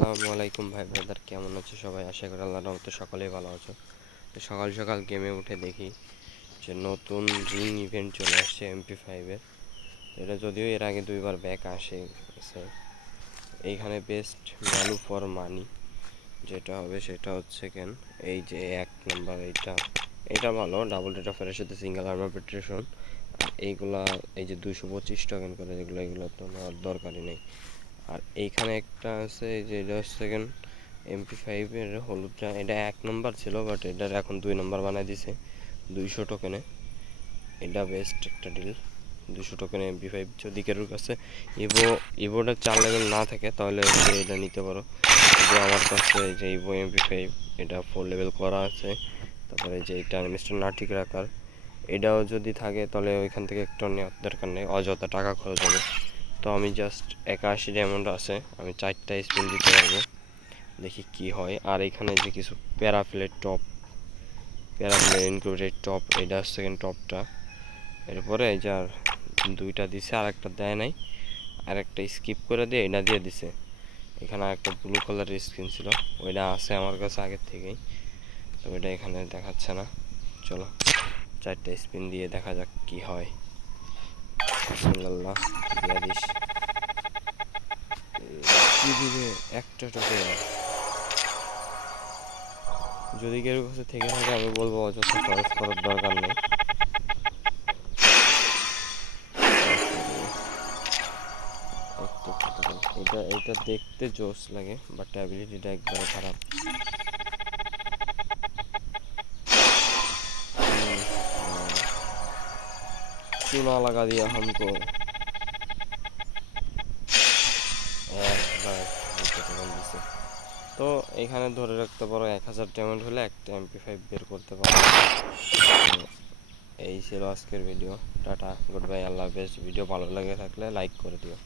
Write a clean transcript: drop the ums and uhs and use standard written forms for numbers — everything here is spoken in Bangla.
আসসালামু আলাইকুম ভাই ব্রাদার, কেমন আছো সবাই? আশা করি আল্লাহর রহমতে সকলেই ভালো আছো। তো সকাল সকাল গেমে উঠে দেখি যে নতুন রিং ইভেন্ট চলে আসছে MP5-এর। এটা যদিও এর আগে দুইবার ব্যাক আসে। এইখানে বেস্ট ভ্যালু ফর মানি যেটা হবে সেটা হচ্ছে কেন, এই যে 1 নম্বর এটা ভালো, ডাবল ডেটা ফেরের সাথে সিঙ্গেল আর্মার পেট্রেশন। আর এইগুলা এই যে 225 টোকেন করে, এগুলো তো নেওয়ার দরকারই নেই। আর এইখানে একটা আছে, এই যে এটা হচ্ছে সেকেন্ড MP5-এর হলুদটা, এটা 1 নম্বর ছিল, বাট এটার এখন 2 নম্বর বানাই দিছে 200 টোকেনে। এটা বেস্ট একটা ডিল, 200 টোকেনে MP5। যদি কারোর কাছে ইভোটা 4 লেভেল না থাকে তাহলে এটা নিতে পারো। যে আমার কাছে এই যে ইভো MP5, এটা 4 লেভেল করা আছে। তারপরে যে এটা মিস্টার নাটি ক্র্যাকার, এটাও যদি থাকে তাহলে ওইখান থেকে একটা নেওয়ার দরকার নেই, অযথা টাকা খরচ হবে। তো আমি জাস্ট 81 ডায়মন্ড আছে, আমি 4টা স্পিন দিতে পারবো, দেখি কি হয়। আর এখানে যে কিছু প্যারাফ্লেট ইনক্লুডেড টপ, এটা সেকেন্ড টপটা। এরপরে এই যে আর 2টা দিছে, আর একটা দেয় নাই, আর একটা স্কিপ করে দিয়ে এটা দিয়ে দিছে। এখানে একটা ব্লু কালারের স্ক্রিন ছিল, ওইটা আছে আমার কাছে আগের থেকেই, তো এটা এখানে দেখাচ্ছে না। চলো 4টা স্পিন দিয়ে দেখা যাক কি হয়। বিসমিল্লাহ, দিয়া দিস। কি দিবে? একটা টোকেন। যদি কেউ কাছে থেকে থাকে আমি বলবো অযথা খরচ করার দরকার নেই। এটা দেখতে জোস লাগে, বাট অ্যাবিলিটিটা একবারে খারাপ। चूना लगा दिया हमको। একবার দুটো টোকেন দিছে। তো এখানে ধরে রাখতে পারো 1000 ডায়মন্ড হলে একটা MP5 বের করতে পারো। এই ছিল আজকের ভিডিও। টাটা, গুড বাই, আল্লাহ হাফেজ। ভিডিও ভালো লাগে থাকলে লাইক করে দিও।